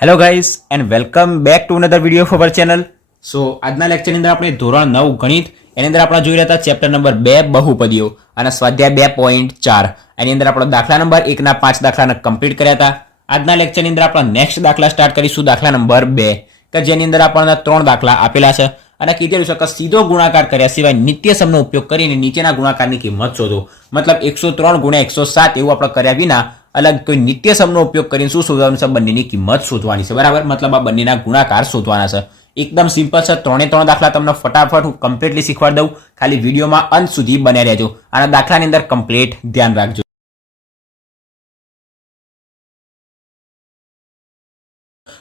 Hello guys and welcome back to another video of our channel. So આજના લેક્ચરની અંદર આપણે ધોરણ 9 ગણિત એની અંદર આપણે જોઈ રહ્યા હતા ચેપ્ટર નંબર 2 બહુપદીઓ અને સ્વાધ્યાય 2.4 એની અંદર આપણો દાખલા નંબર 1 ના 5 દાખલાને કમ્પ્લીટ કર્યા હતા. આજના લેક્ચરની અંદર આપણે નેક્સ્ટ દાખલા સ્ટાર્ટ કરીશું, દાખલા નંબર 2 કે જેની અંદર આપણને 3 દાખલા આપેલા છે અને કીધેલું છે કે સીધો ગુણાકાર કર્યા સિવાય નિત્યસમનો ઉપયોગ કરીને નીચેના ગુણાકારની કિંમત શોધો. મતલબ 103 ગુણ્યા 107 એવું આપણે કર્યા વિના અલગ કોઈ નિત્યસમનો ઉપયોગ કરીને શું શોધવાનું છે? બંનેની કિંમત શોધવાની છે. બરાબર, મતલબ આ બંનેના ગુણાકાર શોધવાના છે. એકદમ સિમ્પલ છે. 3 દાખલા તમને ફટાફટ હું કમ્પ્લીટલી શીખવાડી દઉં. ખાલી વિડીયોમાં અંત સુધી બન્યા રહેજો અને દાખલાની અંદર કમ્પ્લીટ ધ્યાન રાખજો.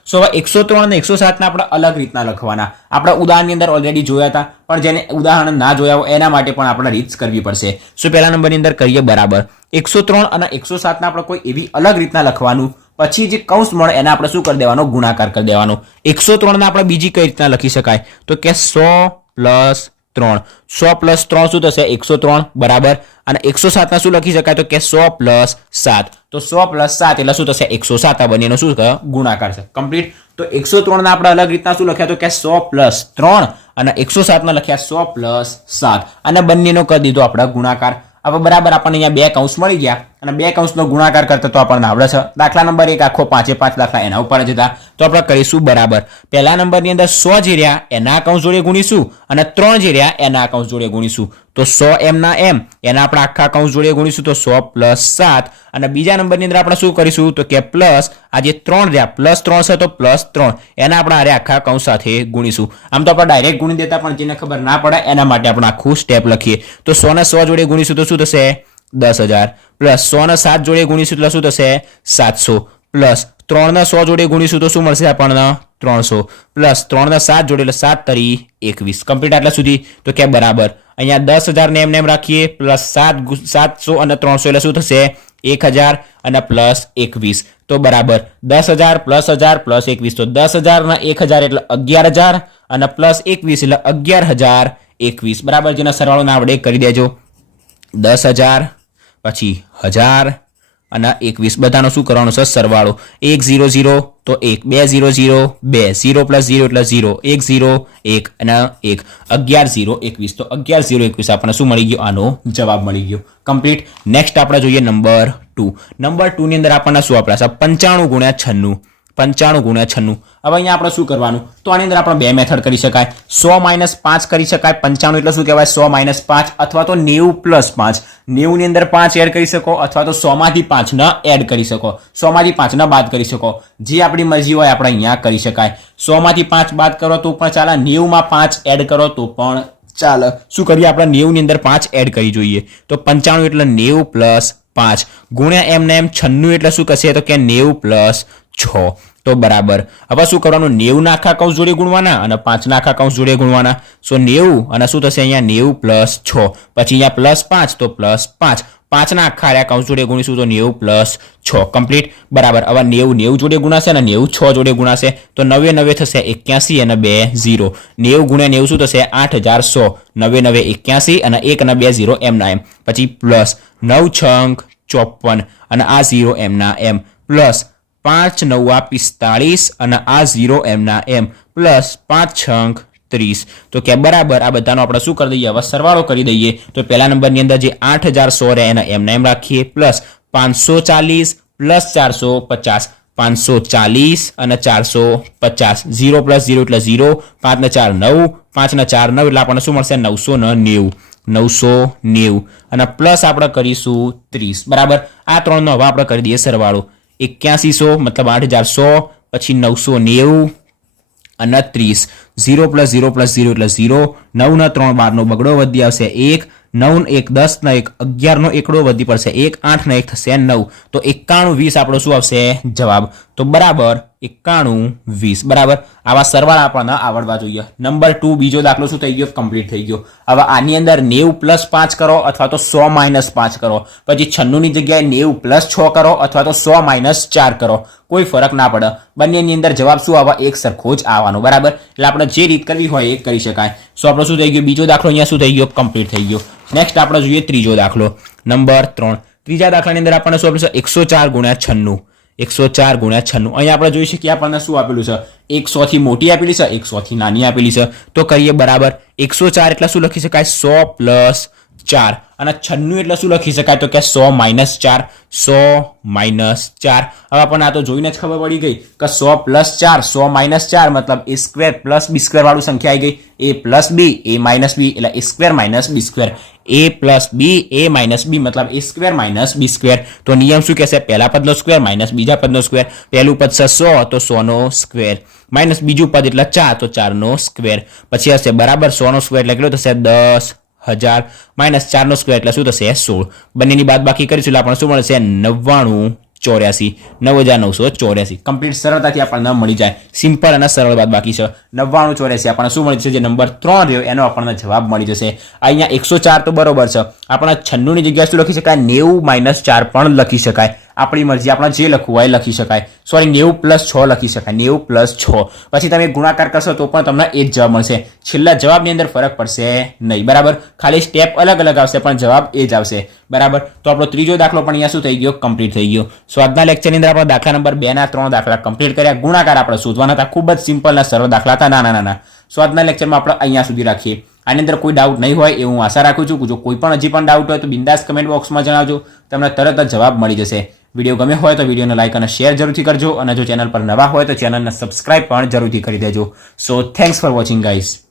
સો હવે 103 અને 107 આપણે અલગ રીતના લખવાના. આપણે ઉદાહરણની અંદર ઓલરેડી જોયા હતા, પણ જેને ઉદાહરણ ના જોયા હોય એના માટે પણ આપણે રીત કરવી પડશે. સો પહેલા નંબરની અંદર કરીએ બરાબર 103 અને 107 આપણે કોઈ એવી અલગ રીતના લખવાનું, પછી જે કૌંસ મળે એને આપણે શું કરી દેવાનો? ગુણાકાર કરી દેવાનો. 103 આપણે બીજી કઈ રીતના લખી શકાય તો કે 100 + 3. 100 + 3 શું થશે? 103 બરાબર. અને 107 ના શું લખી શકાય તો કે 100 + 7. તો 100 + 7 એટલે શું થશે? 107. આ બંનેનો શું ગુણાકાર છે કમ્પ્લીટ. તો 103 ના આપણે અલગ રીતના શું લખ્યા તો કે 100 + 3 અને 107 ના લખ્યા 100 + 7 અને બંનેનો કરી દીધો આપણે ગુણાકાર. હવે બરાબર આપણને અહીંયા બે કૌંસ મળી ગયા અને બે કૌંસનો ગુણાકાર કરતા તો આપણને આવડે છે. દાખલા નંબર 1 આખો 5 દાખલા એના ઉપર જ હતા. તો આપણે કરીશું બરાબર. પહેલા નંબરની અંદર 100 જે રહ્યા એના કૌંસ જોડે ગુણીશું અને 3 જે રહ્યા એના કૌંસ જોડે ગુણીશું. તો 100 m ના m એના આપણે આખા કૌંસ જોડે ગુણીશું તો 100 + 7. અને બીજા નંબરની અંદર આપણે શું કરીશું તો કે પ્લસ આ જે 3 રહ્યા +3 છે તો +3 એના આપણે આરે આખા કૌંસ સાથે ગુણીશું. આમ તો આપણે ડાયરેક્ટ ગુણી દેતા, પણ જેને ખબર ના પડે એના માટે આપણે આખું સ્ટેપ લખીએ. તો 100 ને 100 જોડે ગુણીશું તો શું થશે? 10,000. પ્લસ 100 ને 7 જોડે ગુણીશું એટલે શું થશે? 700. પ્લસ 3 ને 100 જોડે ગુણીશું તો શું મળશે આપણને? 300. પ્લસ 3 ને 7 જોડે એટલે 7 તરી 21. કમ્પ્લીટ આટલા સુધી. તો કે બરાબર અહીંયા 10,000 ને એમ રાખીએ પ્લસ 700 અને 300 એટલે શું થશે? 1,000 અને પ્લસ 21. તો બરાબર 10,000 + 1,000 + 21. તો 10,000 ના 1,000 એટલે 11,000 અને પ્લસ 21 એટલે 11,021. બરાબર, જેના સરવાળો ના આવડે કરી દેજો. 10,000 પછી 1,000 અને 21 બધાનો શું કરવાનો છે? સરવાળો. 1 0 0 તો 1, 2 0 0 2, 0 + 0 એટલે 0, 1 0 1 અને 1, 11 0 21. તો 11 0 21 આપણને શું મળી ગયો? આનો જવાબ મળી ગયો કમ્પ્લીટ. નેક્સ્ટ આપણે જોઈએ નંબર 2. નંબર 2 ની અંદર આપણને શું આપણા છે? 95 ગુણ્યા 96. 95 ગુણ્યા 96. હવે અહીંયા આપણે શું કરવાનું? તો આની અંદર આપણે બે મેથડ કરી શકાય. 100 - 5 કરી શકાય. 95 એટલે શું કહેવાય? 100 - 5 અથવા તો 90 + 5. 90 ની અંદર 5 એડ કરી શકો અથવા તો 100 માંથી 5 ન એડ કરી શકો. 100 માંથી 5 ન બાદ કરી શકો. જે આપણી મરજી હોય આપણે અહીંયા કરી શકાય. 100 માંથી 5 બાદ કરો તો પણ ચાલે, 90 માં 5 એડ કરો તો પણ ચાલે. શું કરીએ આપણે? 90 ની અંદર 5 એડ કરી જોઈએ. તો 95 એટલે 90 + 5 ગુણ્યા એમ ને એમ 96 એટલે શું કહેશે તો કે 90 + 6. તો બરાબર હવે શું કરવાનું? 90 ના આખા કૌંસ જોડે ગુણવાના અને 5 ના આખા કૌંસ જોડે ગુણવાના. સો 90 અને શું થશે અહીંયા? 90 + 6. પછી અહીંયા +5 તો +5. 5 ના આખા આર્યા કૌંસ જોડે ગુણીશું તો 90 + 6 કમ્પ્લીટ. બરાબર હવે 90 જોડે ગુણાશે અને 90 6 જોડે ગુણાશે તો 90 થશે 81 અને 2 0. 90 ગુણ્યા 90 શું થશે? 8,100. 90 81 અને 1 અને 2 0 એમ ના એમ. પછી પ્લસ 9 છંગ 54 અને આ 0 એમ ના એમ. પ્લસ 5 9 45 અને આ 0 એમ ના એમ. પ્લસ 5 છંગ 30. તો કે બરાબર આ બધાનો આપણે શું કરી દઈએ? હવે સરવાળો કરી દઈએ. તો પહેલા નંબરની અંદર જે 8,100 રહે એને એમ ના એમ રાખીએ. Plus 540 plus 450. 540 અને 450. 0 + 0 એટલે 0. 5 ને 4 9. 5 ને 4 9 એટલે આપણને શું મળશે? 990. 990 અને પ્લસ આપણે કરીશું 30. બરાબર, આ ત્રણનો હવે આપણે કરી દઈએ સરવાળો. 8100 મતલબ 8,100 પછી 990 અને 30. 0 + 0 + 0 એટલે 0. 9 ના 3 12 નો બગડો વધી આવશે 1. 9 1 10 ના 1 11 નો એકડો વધી પડશે 1. 8 ના 1 થશે 9. તો 91 20 આપણો શું આવશે જવાબ? તો બરાબર 91 20. બરાબર, આવા સરવાળા આપણને આવડવા જોઈએ. નંબર 2 બીજો દાખલો શું થઈ ગયો? કમ્પ્લીટ થઈ ગયો. હવે આની અંદર 90 + 5 કરો અથવા તો 100 - 5 કરો. પછી 96 ની જગ્યાએ 90 + 6 કરો અથવા તો 100 - 4 કરો. કોઈ ફરક ના પડે. બંનેની અંદર જવાબ શું આવે? એક સરખો જ આવવાનો. બરાબર, એટલે આપણે જે રીત કરવી હોય એ કરી શકાય. સો આપણો શું થઈ ગયો? બીજો દાખલો અહીંયા શું થઈ ગયો? કમ્પ્લીટ થઈ ગયો. નેક્સ્ટ આપણે જોઈએ ત્રીજો દાખલો નંબર 3. ત્રીજા દાખલાની અંદર આપણને શું આપેલું છે? 104 ગુણ્યા 96. 104 ગુણ્યા 96. અહીંયા આપણે જોઈ શકીએ આપણને શું આપેલું છે, એક 100 થી મોટી આપેલી છે, એક 100 થી નાની આપેલી છે. તો કરીએ બરાબર 104 એટલે શું લખી શકાય, 100 પ્લસ 4. અને 96 એટલે શું લખી શકાય, તો કે 100 માઇનસ 4, 100 માઇનસ 4. હવે આપણને આ તો જોઈને જ ખબર પડી ગઈ કે 100 પ્લસ 4, 100 માઇનસ 4 મતલબ એ સ્ક્વેર પ્લસ બી સ્ક્વેર વાળું સંખ્યા આવી ગઈ. એ પ્લસ બી, એ માઇનસ બી એટલે એ સ્ક્વેર માઇનસ બી સ્ક્વેર. એ પ્લસ બી, એ માઇનસ બી મતલબ એ સ્ક્વેર માઇનસ બી સ્ક્વેર. તો નિયમ શું કહેશે, પહેલા પદનો સ્ક્વેર માઇનસ બીજા પદનો સ્ક્વેર. પહેલું પદ છે 100 તો 100 નો સ્ક્વેર માઇનસ બીજું પદ એટલે 4 તો 4 નો સ્ક્વેર. પછી હશે બરાબર 100 નો સ્ક્વેર એટલે કેટલું થશે, 10,000 માઇનસ 4 નો સ્ક્વેર એટલે શું થશે, 16. બંનેની બાદ બાકી કરીશું એટલે આપણને શું મળશે, 99,84, 9,984. કમ્પ્લીટ સરળતાથી આપણને મળી જાય. સિમ્પલ અને સરળ બાદ બાકી છે. 99,84 આપણને શું મળી જશે, જે નંબર 3 રહ્યો એનો આપણને જવાબ મળી જશે. અહીંયા 104 તો બરોબર છે, આપણને 96 ની જગ્યાએ શું લખી શકાય, 90 માઇનસ 4 પણ લખી શકાય. આપણી મરજી, આપણે જે લખવું હોય એ લખી શકાય. સોરી, 90 પ્લસ 6 લખી શકાય, 90 પ્લસ 6. પછી તમે ગુણાકાર કરશો તો પણ તમને એ જ જવાબ મળશે. છેલ્લા જવાબની અંદર ફરક પડશે નહીં. બરાબર, ખાલી સ્ટેપ અલગ અલગ આવશે પણ જવાબ એ જ આવશે. બરાબર, તો આપણો ત્રીજો દાખલો પણ અહીંયા શું થઈ ગયો, કમ્પ્લીટ થઈ ગયો. સો આજના લેક્ચરની અંદર આપણે દાખલા નંબર 2 ના 3 દાખલા કમ્પ્લીટ કર્યા. ગુણાકાર આપણે શોધવાના હતા, ખૂબ જ સિમ્પલ અને સરળ દાખલા હતા, નાના. સો આજના લેક્ચરમાં આપણે અહીંયા સુધી રાખીએ. આની અંદર કોઈ ડાઉટ નહીં હોય એવું આશા રાખું છું. જો કોઈ પણ હજી પણ ડાઉટ હોય તો બિંદાસ કમેન્ટ બોક્સમાં જણાવજો, તમને તરત જ જવાબ મળી જશે. વિડીયો ગમે હોય તો વિડીયોને લાઇક અને શેર જરૂરથી કરજો, અને જો ચેનલ પર નવા હોય તો ચેનલને સબસ્ક્રાઇબ પણ જરૂરથી કરી દેજો. સો થેન્ક્સ ફોર વોચિંગ ગાઈઝ.